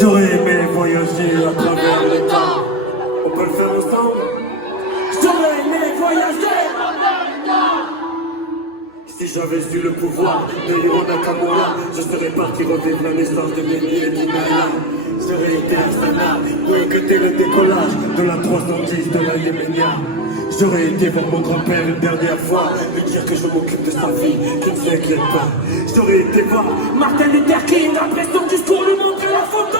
J'aurais aimé voyager à travers le temps. On peut le faire ensemble. J'aurais aimé voyager à travers le temps. Si j'avais eu le pouvoir de Hiro Nakamura, je serais parti revivre la naissance de Meni et Dinaya. J'aurais été à Sana pour écouter le décollage de la 310 de la Yéménia. J'aurais été voir mon grand-père une dernière fois, lui dire que je m'occupe de sa fille, qu'il ne s'inquiète pas. J'aurais été voir Martin Luther King après son discours, lui montrer la photo.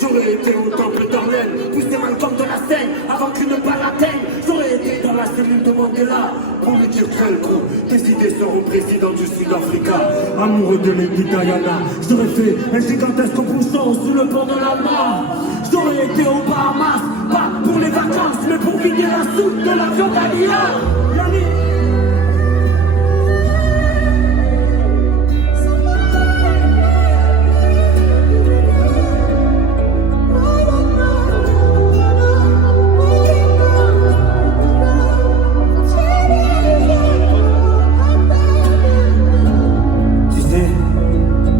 J'aurais été au temple d'Orlène, pousser Malcolm de la Seine avant qu'une balle atteigne. J'aurais été dans la cellule de Mandela pour lui dire quel coup décider seront président du Sud-Africa. Amoureux de Lady Diana, j'aurais fait un gigantesque bouchon sous le pont de la mort. J'aurais été aux Bahamas, pas pour les vacances, mais pour vider la soupe de l'avion d'Alia.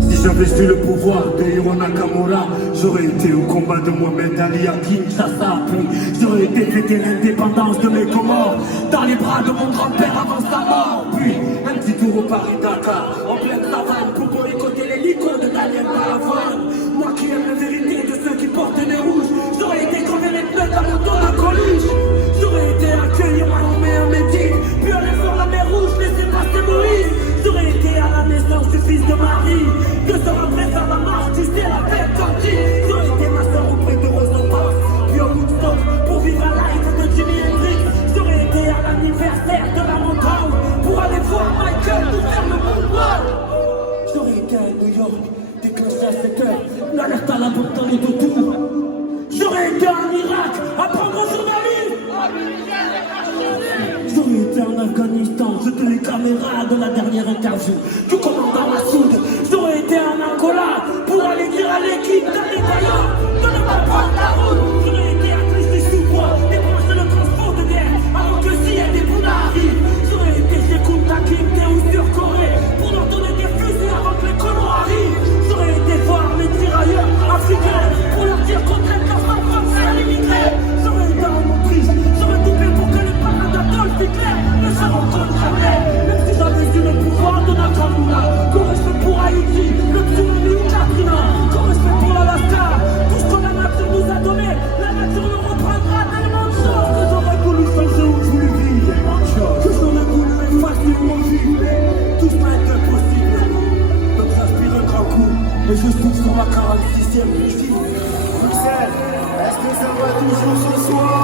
Si j'avais eu le pouvoir de Hiro Nakamura, j'aurais été au combat de Mohamed Ali à Kinshasa. Puis j'aurais été fêter l'indépendance de mes Comores dans les bras de mon grand-père avant sa mort. Puis un petit tour au Paris-Dakar en pleine savane pour boycotter l'hélico de Daniel Balavoine. Moi qui aime la vérité de ceux qui portent les rouges, j'aurais été crever les pneus dans mon dos de Coluche. J'aurais été accueillir Mahomet à Médine, puis aller sur la mer Rouge, laisser passer Moïse. J'aurais été à la naissance du fils de Marie. 2 heures après faire la marche, tu sais la fête gentille. J'aurais été ma soeur auprès de Rosa Parks, puis au Woodstock pour vivre un live de Jimi Hendrix. J'aurais été à l'anniversaire de la montagne pour aller voir Michael nous faire le moonwalk. J'aurais été à New York, déclenché à 7 heures, l'alerte à la bombe dans les deux tours. J'aurais été en Irak, apprendre aux journalistes. J'aurais été en Afghanistan, jeter les caméras de la dernière interview du commandant Massoud. J'aurais été en Angola pour aller dire à l'équipe d'aller d'ailleurs de ne pas prendre la route. J'aurais été à Clichy-sous-Bois, déclencher le transport de guerre avant que s'il y ait des boules arrivent. J'aurais été chez Kunta Kinte ou sur Corée pour leur donner des fusils avant que les colons arrivent. J'aurais été voir mes tirailleurs africains pour leur dire qu'on traite leur femme français à l'immigré. J'aurais été en Autriche, j'aurais tout fait pour que les parents d'Adolf Hitler ne se rencontrent jamais. Même si j'avais eu le pouvoir de Nakamura, qu'on respect pour Haïti, le tsunami ou Katrina, qu'on respect pour l'Alaska, tout ce que la nature nous a donné, la nature nous reprendra tellement de choses que j'aurais voulu changer ou voulu vivre, que j'aurais voulu effacer mon vie. Tout ça est impossible, donc j'aspire un grand coup, et je suis sur ma 46e. Bruxelles, est-ce que ça va toujours ce soir?